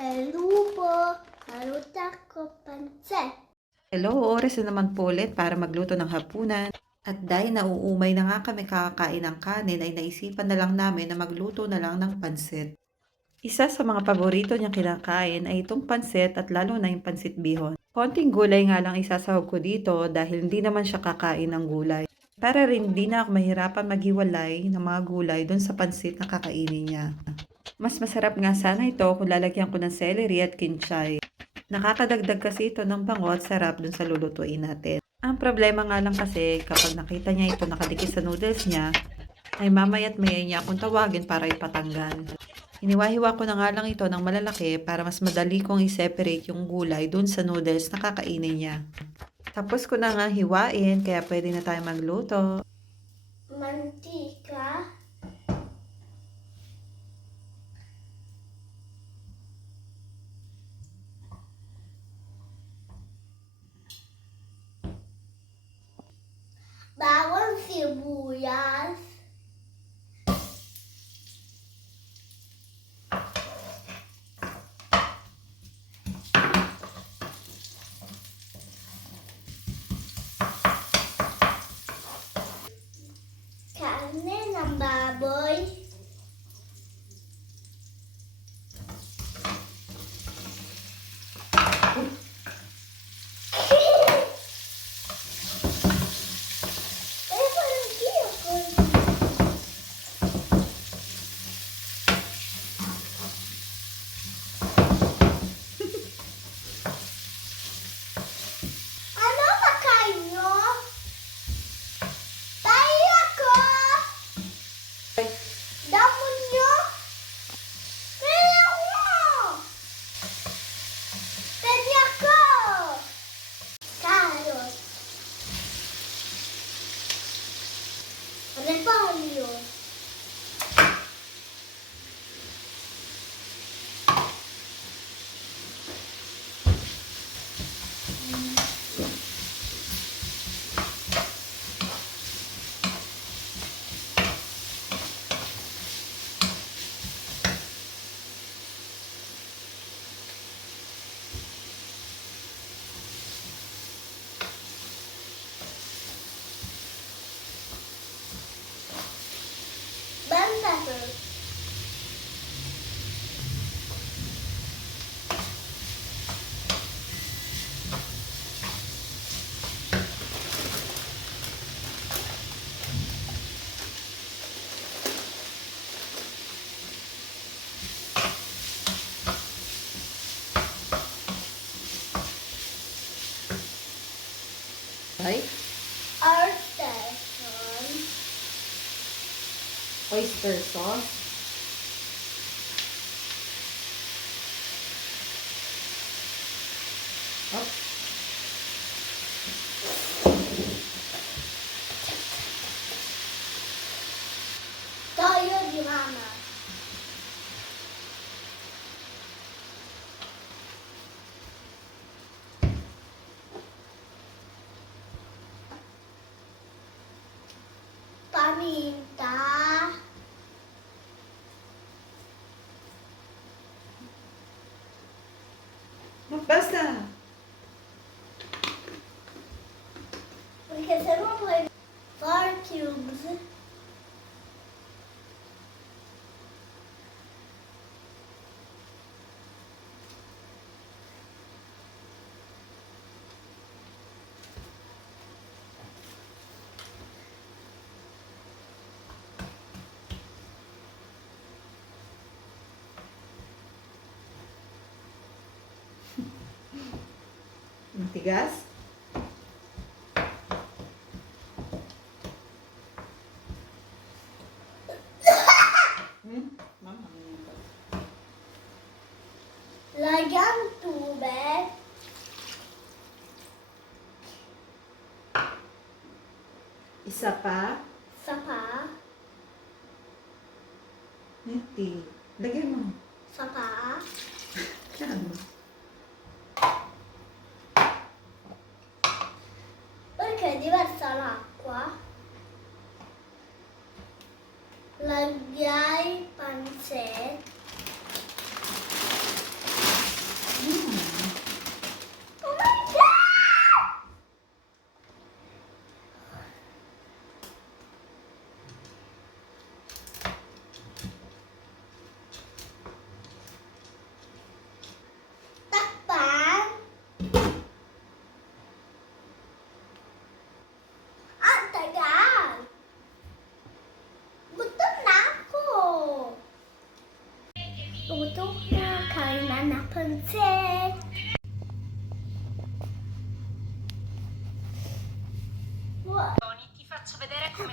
Hello po, haluta ko pansit. Hello, oras na naman po ulit para magluto ng hapunan. At dahil nauumay na nga kami kakakain ng kanin, ay naisipan na lang namin na magluto na lang ng pansit. Isa sa mga paborito niyang kinakain ay itong pansit at lalo na yung pansit bihon. Konting gulay nga lang isasahog ko dito dahil hindi naman siya kakain ng gulay. Para rin hindi na ako mahirapan maghiwalay ng mga gulay doon sa pansit na kakainin niya. Mas masarap nga sana ito kung lalagyan ko ng celery at kinchay. Nakakadagdag kasi ito ng bango at sarap dun sa lulutuin natin. Ang problema nga lang kasi kapag nakita niya ito nakadikit sa noodles niya, ay mamaya't maya niya akong tawagin para ipatanggal. Hiniwa-hiwa ko na nga lang ito ng malalaki para mas madali kong i-separate yung gulay dun sa noodles na kakainin niya. Tapos ko na nga hiwain kaya pwede na tayo magluto. Mantika, bawang sibuyas, karne ng baboy, parang di ako. Ano makain nyo? Tayo ako! Damo nyo? Kaya mo! Pwede ako! Carrot. Repolyo. Bell pepper. Ay, oyster sauce. Oh, Toyo di mama. Paminta. basta. Porque você não foi 4 cubes. Matigas? Mama, Lagyan tubig. isa pa. Sapa. Hindi. Lagyan mo. Sapa. Yan. Perché è diversa l'acqua? Lagay pansit. pancit. Wow. Ti faccio vedere come